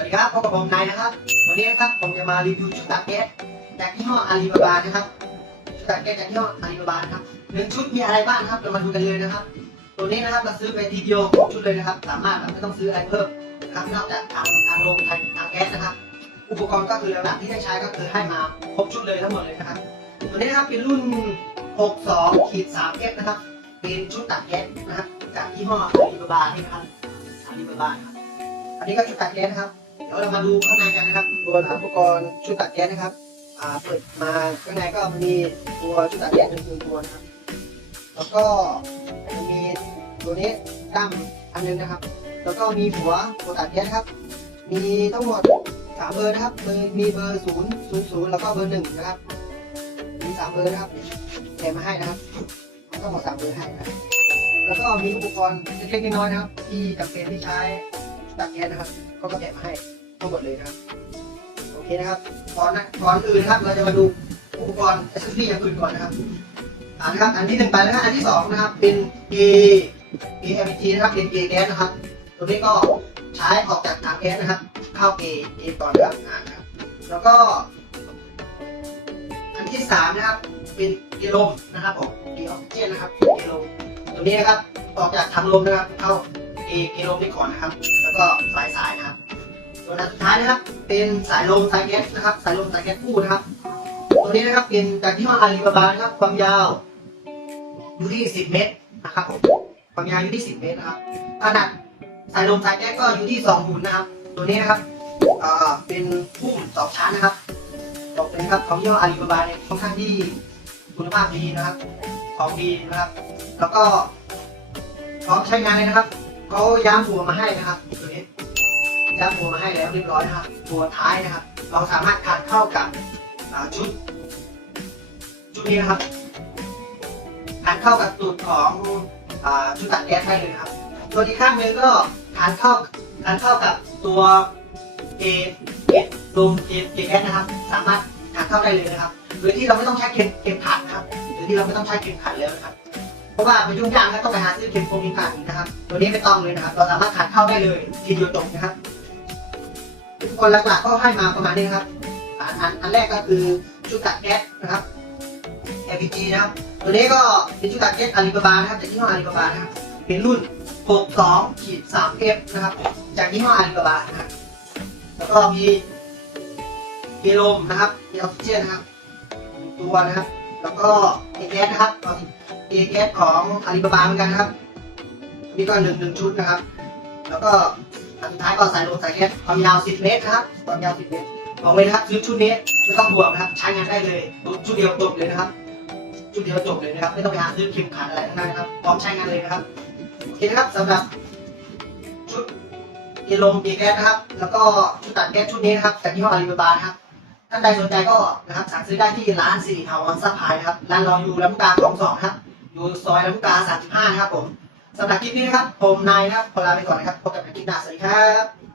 วัสดีครับพบกับผมนายนะครับ วันนี้นะครับผมจะมารีวิวชุดตัดแก๊สจากยี่ห้ออาลีบาบานะครับ ชุดตัดแก๊สจากยี่ห้ออาลีบาบานะครับหนึ่งชุดมีอะไรบ้างครับเรามาดูกันเลยนะครับ ตัวนี้นะครับเราซื้อไปทีเดียวชุดเลยนะครับ สามารถไม่ต้องซื้ออะไรเพิ่มนะครับนอกจากทางทางลงทางทางแก๊สนะครับ อุปกรณ์ก็คือหลักที่ได้ใช้ก็คือให้มาครบชุดเลยทั้งหมดเลยนะครับ ตัวนี้นะครับเป็นรุ่น 62ขีด3 f นะครับ เป็นชุดตัดแก๊สนะครับ จากยี่ห้ออาลีบาบานี่ครับอาลีบาบาครับอันนี้ก็ชุดตัดแก๊สนะครับ ดี๋ยวเรามาดูข้างในกันนะครับ ตัวอุปกรณ์ชุดตัดแก๊สนะครับ อ่าเปิดมาข้างในก็มีตัวชุดตัดแก๊สหนึ่งตัวนะครับ แล้วก็จะมีตัวนี้ตั้งอันหนึงนะครับ แล้วก็มีหัวตัวตัดแก๊สครับ มีทั้งหมดสามเบอร์นะครับเบอร์มีเบอร์ศูนย์ศูนย์ศูนย์แล้วก็เบอร์หนึ่งนะครับ มีสามเบอร์นะครับแถมมาให้นะครับก็หมดสามเบอร์ให้นะครับแล้วก็มีอุปกรณ์เล็กๆน้อยๆนะครับ ที่จำเป็นที่ใช้ ตัดแก๊สนะครับเขาก็แถมมาให้ทั้งหมดเลยนะครับ โอเคนะครับก่อนนะก่อนอื่นนะครับ เราจะมาดูอุปกรณ์อ c เซสซอรี่อย่างอื่นก่อนนะครับอ่านะครับอันที่หนึ่งไปแล้วนะอันที่สองนะครับเป็น A A M G นะครับเป็น A แก๊สนะครับ ตัวนี้ก็ใช้ออกจากถังแก๊สนะครับเข้า A A ก่อนนะครับอ่านะครับ แล้วก็ อันที่สามนะครับ เป็นเอลมนะครับผมเอออกซิเจนนะครับเอลมตัวนี้นะครับออกจากถังลมนะครับเข้า เอเอลมนี่ก่อนนะครับ แล้วก็สายสายนะครับส่วนอันสุดท้ายนะครับ เป็นสายลมสายแก๊สนะครับ สายลมสายแก๊สคู่นะครับ ตัวนี้นะครับเป็นจากที่ห้ออาลีบาบานะครับ ความยาวอยู่ที่ 10 เมตรนะครับความยาวอยู่ที่ 10 เมตรนะครับ ขนาดสายลมสายแก๊สก็อยู่ที่2หุ่นนะครับ ตัวนี้นะครับเอ่อเป็นพุ่มสองชั้นนะครับบอกเลยนครับของยี่ห้ออาลีบาบาเนี่ยค่อนข้างที่คุณภาพดีนะครับ ของดีนะครับ แล้วก็พร้อมใช้งานเลยนะครับ เขาย้ำหัวมาให้นะครับตัวนี้ย้ำหัวมาให้แล้วเรียบร้อยนะครับ ตัวท้ายนะครับ เราสามารถขัดเข้ากับชุดชุดนี้นะครับขัดเข้ากับตูดของอชุดตัดแก๊สได้เลยครับตัวที่ข้างนึงก็ขัดเข้าขัดเข้ากับตัวเอเอตูมเอเอแก๊สนะครับ สามารถขัดเข้าได้เลยนะครับโดยที่เราไม่ต้องใช้เข็มเข็มขัดนะครับโดยที่เราไม่ต้องใช้เข็มขัดแล้วนะครับ ราะว่ามันยุ่งยากนะต้องไปหาซื้อเข็มโฟมเข็มขัดอีกนะครับ ตัวนี้ไม่ต้องเลยนะครับ เราสามารถขัดเข้าได้เลยทีเดียวจบนะครับอุกรณ์หลักๆก็ให้มาประมาณนี้ครับอันอันแรกก็คือชุดตัดแก๊สนะครับ LPG นะครับตัวนี้ก็เป็นชุดตัดแก๊สอาลีบาบานะครับจากยี่ห้ออาลีบาบานะครับเป็นรุ่น 62ขีด 3F นะครับ จากยี่ห้ออาลีบาบานะครับแล้วก็มีเกลมนะครับมีออกซิเจนนะครับ ตัวนะครับ แล้วก็เอแก๊สนะครับ เอแก๊สของอาลีบาบาเหมือนกันนะครับนี่ก็หนึ่งหนึ่งชุดนะครับ แล้วก็อันสุดท้ายก็สายลมสายแก๊สความยาว 10 เมตรนะครับความยาว 10 เมตรบอกเลยนะครับชุดชุดนี้ไม่ต้องห่วงนะครับ ใช้งานได้เลยชุดเดียวจบเลยนะครับ ชุดเดียวจบเลยนะครับ ไม่ต้องไปหาซื้อเข็มขัดอะไรทั้งนั้นนะครับพร้อมใช้งานเลยนะครับโอเคนะครับสำหรับชุดเอลมเอแก๊สนะครับ แล้วก็ชุดตัดแก๊สชุดนี้นะครับจากยี่ห้ออาลีบาบานะครับท่านใดสนใจก็นะครับสั่งซื้อได้ที่ร้านสิริทาวอนซัพพลายนะครับร้านเราอยู่ลำกาคลองสองครับ อยู่ซอยลำลูกกา35นะครับผมสำหรับคลิปนี้นะครับ ผมนายนะครับขอลาไปก่อนนะครับพบกันในคลิปหน้าสวัสดีครับ